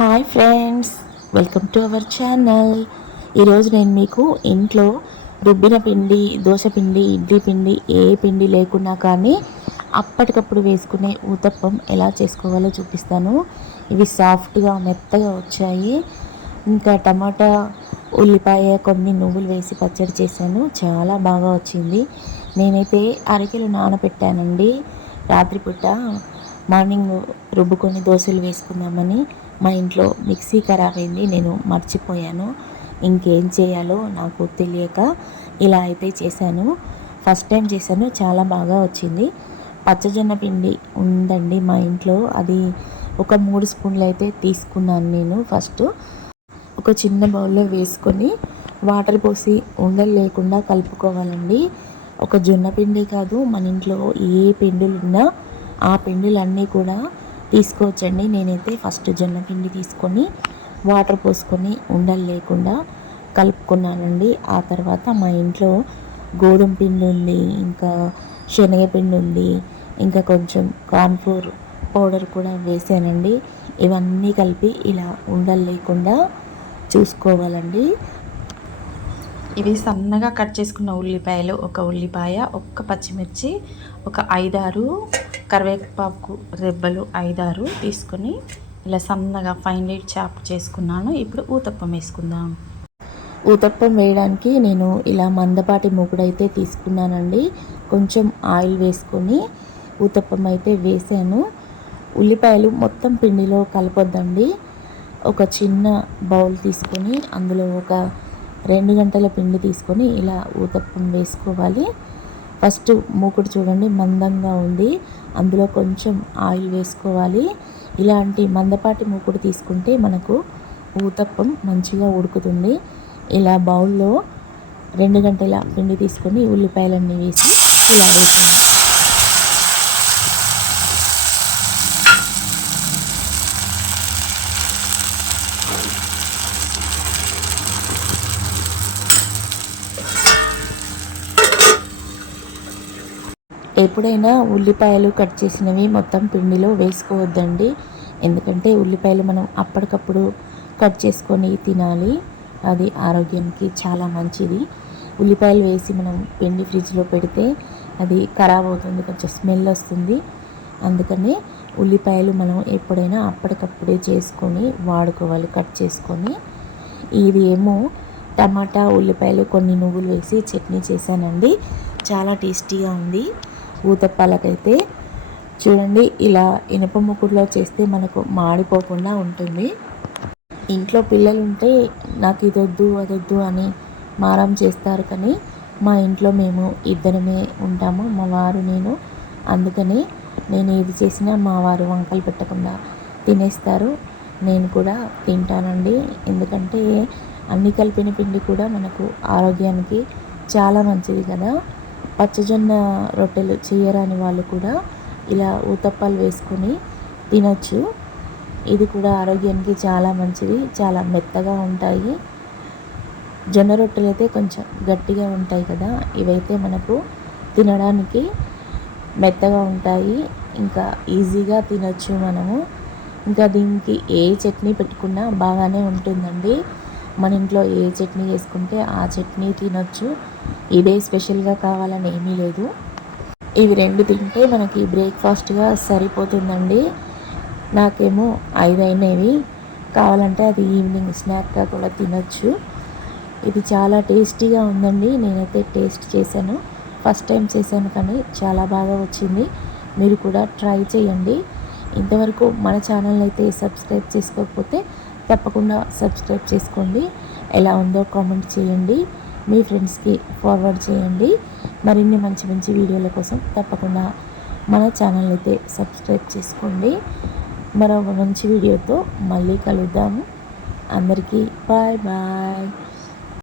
Hi friends, welcome to our channel. ఈరోజు నేను మీకు ఇంట్లో రుబ్బిన పిండి, దోశ పిండి, ఇడ్లీ పిండి, ఏ పిండి లేకున్నా కానీ అప్పటికప్పుడు వేసుకునే ఊతప్పం ఎలా చేసుకోవాలో చూపిస్తాను. ఇవి సాఫ్ట్గా మెత్తగా వచ్చాయి. ఇంకా టమాటా, ఉల్లిపాయ, కొన్ని నువ్వులు వేసి పచ్చడి చేశాను. చాలా బాగా వచ్చింది. నేనైతే అరకిలో నానబెట్టానండి. రాత్రిపూట మార్నింగ్ రుబ్బుకొని దోశలు వేసుకుందామని. మా ఇంట్లో మిక్సీ ఖరాబ్ అయింది, నేను మర్చిపోయాను. ఇంకేం చేయాలో నాకు తెలియక ఇలా అయితే చేశాను. ఫస్ట్ టైం చేశాను, చాలా బాగా వచ్చింది. పచ్చజొన్న పిండి ఉందండి మా ఇంట్లో, అది ఒక 3 స్పూన్లు అయితే తీసుకున్నాను. నేను ఫస్ట్ ఒక చిన్న బౌల్లో వేసుకొని వాటర్ పోసి ఉండలు లేకుండా కలుపుకోవాలండి. ఒక జొన్న పిండి కాదు, మన ఇంట్లో ఏ పిండిలు ఉన్నా ఆ పిండిలన్నీ కూడా తీసుకోవచ్చండి. నేనైతే ఫస్ట్ జొన్న పిండి తీసుకొని వాటర్ పోసుకొని ఉండలు లేకుండా కలుపుకున్నానండి. ఆ తర్వాత మా ఇంట్లో గోధుమ పిండి ఉంది, ఇంకా శనగపిండి ఉంది, ఇంకా కొంచెం కార్న్ఫ్లోర్ పౌడర్ కూడా వేసానండి. ఇవన్నీ కలిపి ఇలా ఉండలు లేకుండా చూసుకోవాలండి. ఇవి సన్నగా కట్ చేసుకున్న ఉల్లిపాయలు, ఒక ఉల్లిపాయ, ఒక్క పచ్చిమిర్చి, ఒక 5-6 కరివేపాకు రెబ్బలు 5-6 తీసుకొని ఇలా సన్నగా ఫైన్లీ చాప్ చేసుకున్నాను. ఇప్పుడు ఊతప్పం వేసుకుందాం. ఊతప్పం వేయడానికి నేను ఇలా మందపాటి మూకుడైతే తీసుకున్నానండి. కొంచెం ఆయిల్ వేసుకొని ఊతప్పం అయితే వేసాను. ఉల్లిపాయలు మొత్తం పిండిలో కలపొద్దండి. ఒక చిన్న బౌల్ తీసుకొని అందులో ఒక 2 గంటల పిండి తీసుకొని ఇలా ఊతప్పం వేసుకోవాలి. ఫస్ట్ మూకుడు చూడండి మందంగా ఉంది, అందులో కొంచెం ఆయిల్ వేసుకోవాలి. ఇలాంటి మందపాటి మూకుడు తీసుకుంటే మనకు ఊతప్పం మంచిగా ఉడుకుతుంది. ఇలా బౌల్లో 2 గంటల పిండి తీసుకొని ఉల్లిపాయలన్నీ వేసి ఇలా వేసాను. ఎప్పుడైనా ఉల్లిపాయలు కట్ చేసినవి మొత్తం పిండిలో వేసుకోవద్దండి. ఎందుకంటే ఉల్లిపాయలు మనం అప్పటికప్పుడు కట్ చేసుకొని తినాలి, అది ఆరోగ్యానికి చాలా మంచిది. ఉల్లిపాయలు వేసి మనం పిండి ఫ్రిడ్జ్లో పెడితే అది ఖరాబ్ అవుతుంది, కొంచెం స్మెల్ వస్తుంది. అందుకని ఉల్లిపాయలు మనం ఎప్పుడైనా అప్పటికప్పుడే చేసుకొని వాడుకోవాలి, కట్ చేసుకొని. ఇది ఏమో టమాటా, ఉల్లిపాయలు, కొన్ని నువ్వులు వేసి చట్నీ చేశానండి. చాలా టేస్టీగా ఉంది. ఊతప్పాలకైతే చూడండి, ఇలా ఇనుప ముక్కుడులో చేస్తే మనకు మాడిపోకుండా ఉంటుంది. ఇంట్లో పిల్లలు ఉంటే నాకు ఇదొద్దు అదొద్దు అని మారం చేస్తారు, కానీ మా ఇంట్లో మేము ఇద్దరమే ఉంటాము, మా వారు నేను. అందుకని నేను ఏది చేసినా మా వారు వంకలు పెట్టకుండా తినేస్తారు, నేను కూడా తింటానండి. ఎందుకంటే అన్ని కలిపిన పిండి కూడా మనకు ఆరోగ్యానికి చాలా మంచిది కదా. పచ్చజొన్న రొట్టెలు చేయరాని వాళ్ళు కూడా ఇలా ఊతప్పాలు వేసుకొని తినొచ్చు. ఇది కూడా ఆరోగ్యానికి చాలా మంచిది, చాలా మెత్తగా ఉంటాయి. జొన్న రొట్టెలు అయితే కొంచెం గట్టిగా ఉంటాయి కదా, ఇవైతే మనకు తినడానికి మెత్తగా ఉంటాయి, ఇంకా ఈజీగా తినొచ్చు మనము. ఇంకా దీనికి ఏ చట్నీ పెట్టుకున్నా బాగానే ఉంటుందండి. మన ఇంట్లో ఏ చట్నీ చేసుకుంటే ఆ చట్నీ తినొచ్చు. ఇదే స్పెషల్గా కావాలని ఏమీ లేదు. ఇవి 2 తింటే మనకి బ్రేక్ఫాస్ట్గా సరిపోతుందండి. నాకేమో 5 అయినవి, కావాలంటే అది ఈవినింగ్ స్నాక్గా కూడా తినొచ్చు. ఇది చాలా టేస్టీగా ఉందండి. నేనైతే టేస్ట్ చేశాను, ఫస్ట్ టైం చేశాను, కానీ చాలా బాగా వచ్చింది. మీరు కూడా ట్రై చేయండి. ఇంతవరకు మన ఛానల్ అయితే సబ్స్క్రైబ్ చేసుకోకపోతే తప్పకుండా సబ్స్క్రైబ్ చేసుకోండి. ఎలా ఉందో కామెంట్ చేయండి, మీ ఫ్రెండ్స్కి ఫార్వర్డ్ చేయండి. మరిన్ని మంచి మంచి వీడియోల కోసం తప్పకుండా మన ఛానల్ అయితే సబ్స్క్రైబ్ చేసుకోండి. మరో మంచి వీడియోతో మళ్ళీ కలుద్దాము. అందరికీ బాయ్ బాయ్.